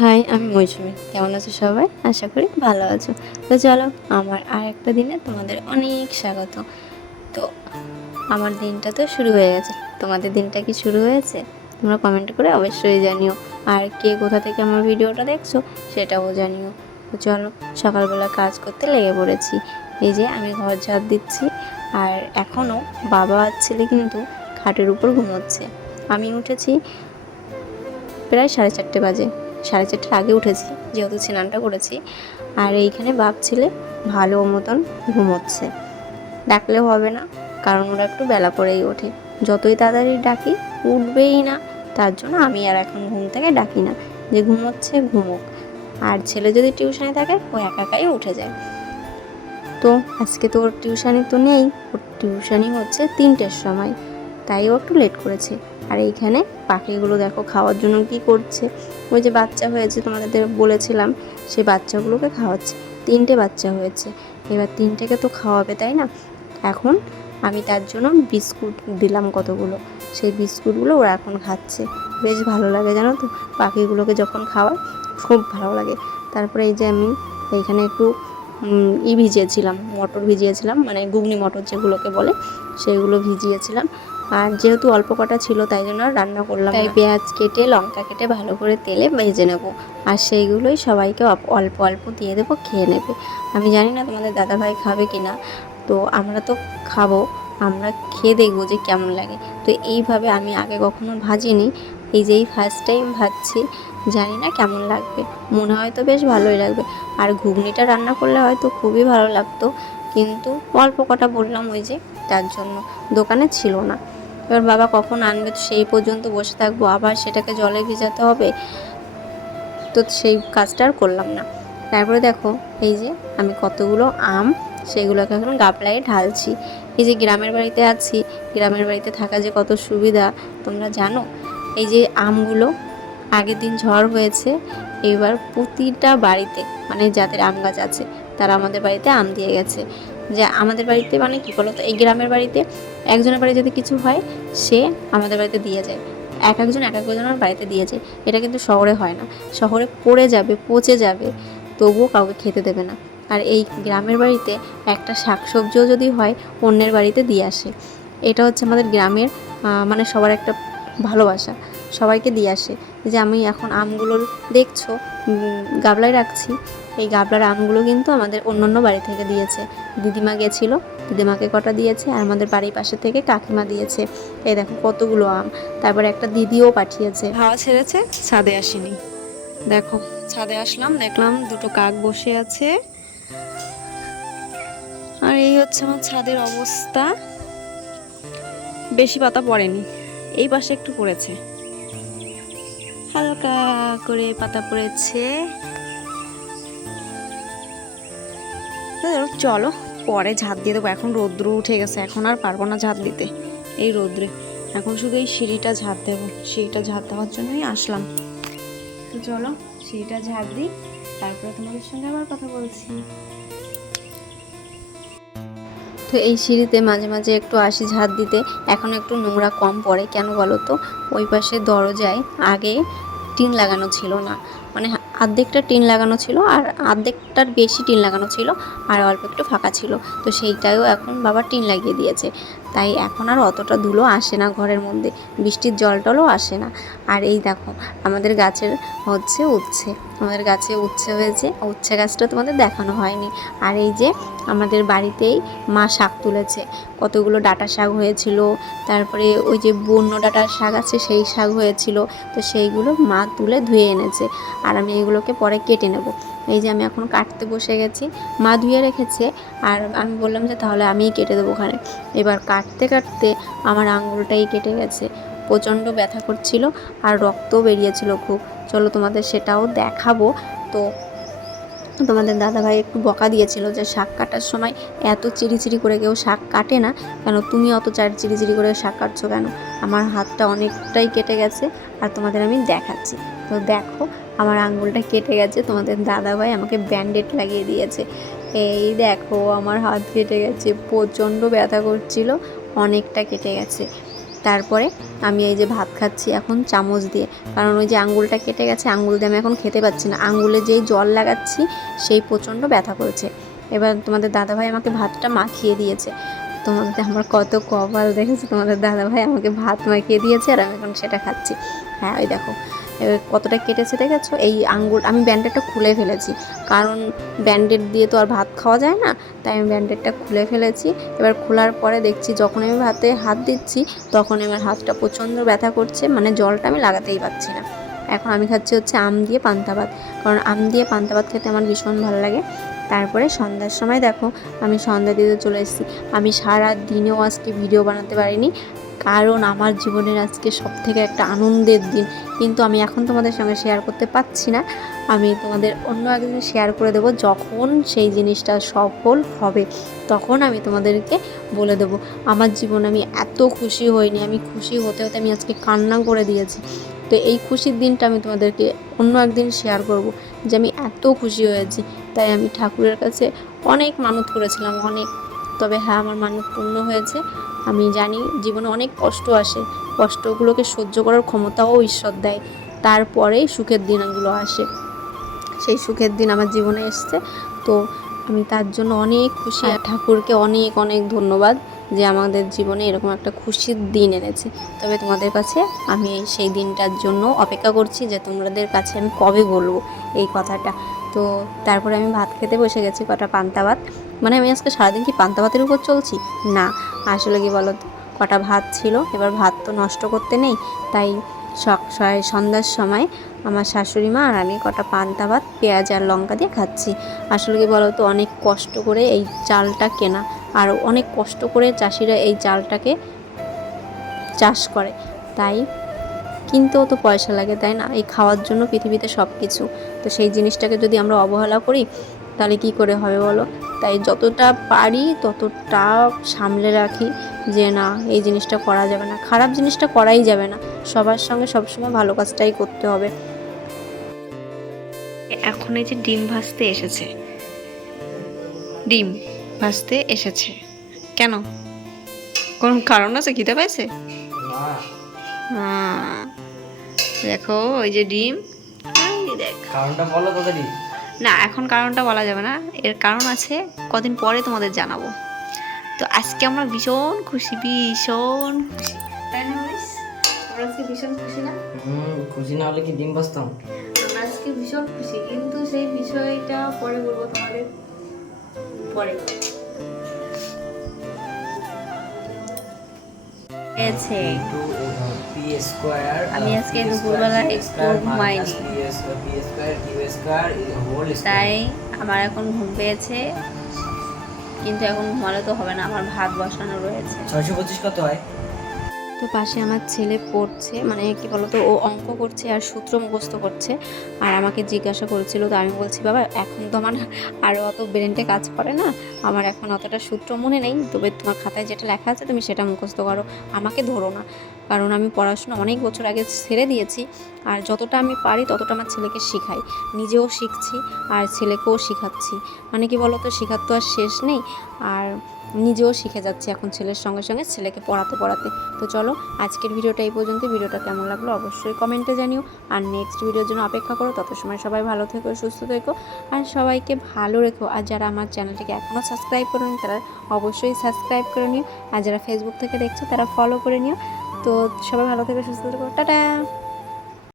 High, আমি মৌসুমি। কেমন আছো সবাই? আশা করি ভালো আছো। তো চলো, আমার আর একটা দিনে তোমাদের অনেক স্বাগত। তো আমার দিনটা তো শুরু হয়ে গেছে। তোমাদের দিনটা কি শুরু হয়েছে? তোমরা কমেন্ট করে অবশ্যই জানিও। আর কে কোথা থেকে আমার ভিডিওটা দেখছো সেটাও জানিও। তো চলো, সকালবেলা কাজ করতে লেগে পড়েছি। এই যে আমি ঘর ঝাড় দিচ্ছি। আর এখনও বাবা আর ছেলে কিন্তু খাটের উপর ঘুমোচ্ছে। আমি উঠেছি প্রায় 4:30 বাজে। 4:30টার আগে উঠেছি, যেহেতু স্নানটা করেছি। আর এইখানে বাপ ছেলে ভালো মতন ঘুমোচ্ছে। ডাকলেও হবে না, কারণ ওরা একটু বেলা করেই ওঠে। যতই তাড়াতাড়ি ডাকি উঠবেই না। তার জন্য আমি আর এখন ঘুম থেকে ডাকি না, যে ঘুমোচ্ছে ঘুমোক। আর ছেলে যদি টিউশনে থাকে ও একাই উঠে যায়। তো আজকে তো ওর টিউশানি তো নেই, ওর টিউশানি হচ্ছে 3টের সময়, তাই ও একটু লেট করেছে। আর এইখানে পাখিগুলো দেখো খাওয়ার জন্য কি করছে। ওই যে বাচ্চা হয়েছে তোমাদের বলেছিলাম, সেই বাচ্চাগুলোকে খাওয়াচ্ছে। 3টে বাচ্চা হয়েছে, এবার 3টেকে তো খাওয়াবে, তাই না? এখন আমি তার জন্য বিস্কুট দিলাম কতগুলো, সেই বিস্কুটগুলো ওরা এখন খাচ্ছে। বেশ ভালো লাগে জানো তো, পাখিগুলোকে যখন খাওয়ায় খুব ভালো লাগে। তারপরে এই যে আমি এইখানে একটু ভিজিয়েছিলাম, মটর ভিজিয়েছিলাম, মানে ঘুগনি মটর যেগুলোকে বলে, সেইগুলো ভিজিয়েছিলাম। আর যেহেতু অল্প কটা ছিল তাই জন্য আর রান্না করলাম, তাই পেঁয়াজ কেটে লঙ্কা কেটে ভালো করে তেলে ভেজে নেব। আর সেইগুলোই সবাইকে অল্প অল্প দিয়ে দেবো, খেয়ে নেবে। আমি জানি না তোমাদের দাদাভাই খাবে কি না, তো আমরা তো খাবো, আমরা খেয়ে দেখবো যে কেমন লাগে। তো এইভাবে আমি আগে কখনো ভাজিনি, এই যেই ফার্স্ট টাইম ভাজছি। জানি না কেমন লাগবে, মনে হয় তো বেশ ভালোই লাগবে। আর ঘুগনিটা রান্না করলে হয়তো খুবই ভালো লাগতো, কিন্তু অল্প কটা বললাম ওই যে, তার জন্য দোকানে ছিল না। এবার বাবা কখন আনবে, তো সেই পর্যন্ত বসে থাকবো, আবার সেটাকে জলে ভিজাতে হবে, তো সেই কাজটা আর করলাম না। তারপরে দেখো এই যে আমি কতগুলো আম, সেগুলোকে এখন গামলায় ঢালছি। এই যে গ্রামের বাড়িতে আছি, গ্রামের বাড়িতে থাকা যে কত সুবিধা তোমরা জানো। এই যে আমগুলো আগের দিন ঝড় হয়েছে, এবার প্রতিটা বাড়িতে, মানে যাদের আম গাছ আছে তারা আমাদের বাড়িতে আম দিয়ে গেছে। যে আমাদের বাড়িতে মানে কী বলো তো, এই গ্রামের বাড়িতে একজনের বাড়ি যদি কিছু হয়, সে আমাদের বাড়িতে দিয়ে যায়। এক একজনের বাড়িতে দিয়ে যায়। এটা কিন্তু শহরে হয় না। শহরে পড়ে যাবে, পচে যাবে, তবুও কাউকে খেতে দেবে না। আর এই গ্রামের বাড়িতে একটা শাকসবজিও যদি হয়, অন্যের বাড়িতে দিয়ে আসে। এটা হচ্ছে আমাদের গ্রামের মানে সবার একটা ভালোবাসা, সবাইকে দিয়ে আসে। যে আমি এখন আমগুলো দেখছো গাবলায় রাখছি, এই গাবলার আমগুলো কিন্তু আমাদের অন্য বাড়ি থেকে দিয়েছে। দিদিমা গেছিলো, দিদিমাকে কটা দিয়েছে, আর আমাদের বাড়ির পাশে থেকে কাকিমা দিয়েছে। এই দেখো কতগুলো আম। তারপরে একটা দিদিও পাঠিয়েছে। হাওয়া ছেড়েছে, ছাদে আসিনি। দেখো ছাদে আসলাম, দেখলাম দুটো কাক বসে আছে। আর এই হচ্ছে আমার ছাদের অবস্থা। বেশি পাতা পড়েনি, এই পাশে একটু পড়েছে, হালকা করে পাতা পড়েছে। চলো পরে ঝাঁট দিয়ে দেবো, এখন রৌদ্র উঠে গেছে, এখন আর পারবো না ঝাঁট দিতে এই রৌদ্রে। এখন শুধু এই সিঁড়িটা ঝাঁট দেবো, সিঁড়িটা ঝাঁট দেওয়ার জন্যই আসলাম। তো চলো সিঁড়িটা ঝাঁট দিই, তারপরে তোমাদের সঙ্গে আবার কথা বলছি। তো এই সিঁড়িতে মাঝে মাঝে একটু আসি ঝাঁট দিতে। এখন একটু নোংরা কম পড়ে, কেন বলো তো, ওই পাশে দরজায় আগে টিন লাগানো ছিল না, মানে অর্ধেকটা টিন লাগানো ছিল, আর অর্ধেকটার বেশি টিন লাগানো ছিল, আর অল্প একটু ফাঁকা ছিল। তো সেইটাও এখন বাবা টিন লাগিয়ে দিয়েছে, তাই এখন আর অতটা ধুলো আসে না ঘরের মধ্যে, বৃষ্টির জল টলও আসে না। আর এই দেখো আমাদের গাছের হচ্ছে উচ্ছে, আমাদের গাছে উচ্ছে হয়েছে, উচ্ছে গাছটা তোমাদের দেখানো হয়নি। আর এই যে আমাদের বাড়িতেই মা শাক তুলেছে, কতগুলো ডাঁটা শাক হয়েছিল, তারপরে ওই যে বন্য ডাঁটার শাক আছে সেই শাক হয়েছিল। তো সেইগুলো মা তুলে ধুয়ে এনেছে, আর আমি এগুলোকে পরে কেটে নেব। এই যে আমি এখন কাটতে বসে গেছি, মা ধুয়ে রেখেছে, আর আমি বললাম যে তাহলে আমিই কেটে দেবো ওখানে। এবার কাটতে কাটতে আমার আঙুলটাই কেটে গেছে, প্রচণ্ড ব্যথা করছিল, আর রক্তও বেরিয়েছিল খুব। চলো তোমাদের সেটাও দেখাবো। তো তোমাদের দাদাভাই একটু বকা দিয়েছিল যে শাক কাটার সময় এত চিরিচিরি করে কেউ শাক কাটে না, কেন তুমি অত চিরিচিরি করে শাক কাটছো কেন। আমার হাতটা অনেকটাই কেটে গেছে, আর তোমাদের আমি দেখাচ্ছি। তো দেখো আমার আঙুলটা কেটে গেছে, তোমাদের দাদাভাই আমাকে ব্যান্ডেড লাগিয়ে দিয়েছে। এই দেখো আমার হাত কেটে গেছে, প্রচণ্ড ব্যথা করছিল, অনেকটা কেটে গেছে। তারপরে আমি এই যে ভাত খাচ্ছি এখন চামচ দিয়ে, কারণ ওই যে আঙুলটা কেটে গেছে, আঙুল দিয়ে আমি এখন খেতে পাচ্ছি না, আঙুলে যেই জল লাগাচ্ছি সেই প্রচণ্ড ব্যথা করছে। এবার তোমাদের দাদাভাই আমাকে ভাতটা মাখিয়ে দিয়েছে। তোমাদের আমার কত কপাল দেখেছে, তোমাদের দাদাভাই আমাকে ভাত মাখিয়ে দিয়েছে আর আমি এখন সেটা খাচ্ছি। হ্যাঁ ওই দেখো এবার কতটা কেটেছে দেখেছো। এই আঙুল আমি ব্যান্ডেডটা খুলে ফেলেছি, কারণ ব্যান্ডেড দিয়ে তো আর ভাত খাওয়া যায় না, তাই আমি ব্যান্ডেডটা খুলে ফেলেছি। এবার খোলার পরে দেখছি যখন আমি ভাতে হাত দিচ্ছি তখন আমার হাতটা প্রচণ্ড ব্যথা করছে, মানে জলটা আমি লাগাতেই পারছি না। এখন আমি খাচ্ছি হচ্ছে আম দিয়ে পান্তা ভাত, কারণ আম দিয়ে পান্তা ভাত খেতে আমার ভীষণ ভালো লাগে। তারপরে সন্ধ্যার সময় দেখো আমি সন্ধ্যা দিতে চলে এসেছি। আমি সারা দিনেও আজকে ভিডিও বানাতে পারিনি, কারণ আমার জীবনের আজকে সবথেকে একটা আনন্দের দিন, কিন্তু আমি এখন তোমাদের সঙ্গে শেয়ার করতে পারছি না। আমি তোমাদের অন্য একদিন শেয়ার করে দেবো, যখন সেই জিনিসটা সফল হবে তখন আমি তোমাদেরকে বলে দেবো। আমার জীবনে আমি এত খুশি হইনি, আমি খুশি হতে হতে আমি আজকে কান্না করে দিয়েছি। তো এই খুশির দিনটা আমি তোমাদেরকে অন্য একদিন শেয়ার করব যে আমি এত খুশি হয়েছি। তাই আমি ঠাকুরের কাছে অনেক মানত করেছিলাম, অনেক। তবে হ্যাঁ আমার মানত পূর্ণ হয়েছে। আমি জানি জীবনে অনেক কষ্ট আসে, কষ্টগুলোকে সহ্য করার ক্ষমতাও ঈশ্বর দেয়, তারপরেই সুখের দিনগুলো আসে। সেই সুখের দিন আমার জীবনে এসছে, তো আমি তার জন্য অনেক খুশি। আর ঠাকুরকে অনেক অনেক ধন্যবাদ যে আমাদের জীবনে এরকম একটা খুশির দিন এনেছে। তবে তোমাদের কাছে আমি সেই দিনটার জন্য অপেক্ষা করছি যে তোমাদের কাছে আমি কবে বলবো এই কথাটা। তো তারপরে আমি ভাত খেতে বসে গেছি, কটা পান্তা ভাত। মানে আমি আজকে সারাদিন কি পান্তা ভাতের উপর চলছি না, আসলে কি বলো তো, কটা ভাত ছিল, এবার ভাত তো নষ্ট করতে নেই, তাই সন্ধ্যার সময় আমার শাশুড়ি মা আর আমি কটা পান্তা ভাত পেঁয়াজ আর লঙ্কা দিয়ে খাচ্ছি। আসলে কি বলো তো, অনেক কষ্ট করে এই চালটা কেনা, আর অনেক কষ্ট করে চাষিরা এই চালটাকে চাষ করে, তাই কিনতেও তো পয়সা লাগে, তাই না? এই খাওয়ার জন্য পৃথিবীতে সব কিছু, তো সেই জিনিসটাকে যদি আমরা অবহেলা করি তাহলে কি করে হবে বলো? তাই যতটা পারি ততটা সামলে রাখি যে না এই জিনিসটা করা যাবে না, খারাপ জিনিসটা করাই যাবে না, সবার সঙ্গে সবসময় ভালো কাজটাই করতে হবে। এখন এই যে ডিম ভাজতে এসেছে, ডিম ভাজতে এসেছে কেন? কোন কারণ আছে? খিদে পাইছে? দেখো ওই যে ডিম, দেখ কারণটা বলো তাড়াতাড়ি। না এখন কারণটা বলা যাবে না, এর কারণ আছে, কদিন পরে তোমাদের জানাবো। তো আজকে আমরা ভীষণ খুশি, ভীষণ খুশি, তাই না? আমরা আজকে ভীষণ খুশি না? খুশি না হলে কি ডিম ভাজতাম? আমরা আজকে ভীষণ খুশি, কিন্তু সেই বিষয়টা পরে বলবো তোমাদের, পরে। আমি আজকে দুপুরবেলা একটু ঘুমাইনি, তাই আমার এখন ঘুম পেয়েছে, কিন্তু এখন ঘুমালে তো হবে না, আমার ভাত বসানো রয়েছে। 625 কত হয়? তো পাশে আমার ছেলে পড়ছে, মানে কি বলতো, ও অঙ্ক করছে আর সূত্র মুখস্থ করছে, আর আমাকে জিজ্ঞাসা করেছিল, তো আমি বলছি বাবা এখন তো আমার আরও অত ব্রেনটে কাজ করে না, আমার এখন অতটা সূত্র মনে নেই, তবে তোমার খাতায় যেটা লেখা আছে তুমি সেটা মুখস্থ করো, আমাকে ধরো না, কারণ আমি পড়াশোনা অনেক বছর আগে ছেড়ে দিয়েছি, আর যতটা আমি পারি ততটা আমার ছেলেকে শেখাই, নিজেও শিখছি আর ছেলেকেও শেখাচ্ছি। মানে কি বলতো, শেখার তো আর শেষ নেই, আর নিজেও শিখে যাচ্ছি এখন ছেলের সঙ্গে সঙ্গে, ছেলেকে পড়াতে পড়াতে। তো চলো আজকের ভিডিওটা এই পর্যন্ত, ভিডিওটা কেমন লাগলো অবশ্যই কমেন্টে জানিও, আর নেক্সট ভিডিওর জন্য অপেক্ষা করো, তত সময় সবাই ভালো থেকো, সুস্থ থেকো, আর সবাইকে ভালো রেখো। আর যারা আমার চ্যানেলটিকে এখনও সাবস্ক্রাইব করেনি তারা অবশ্যই সাবস্ক্রাইব করে নিও, আর যারা ফেসবুক থেকে দেখছো তারা ফলো করে নিও। তো সবাই ভালো থেকো, সুস্থ থেকো, টাটা।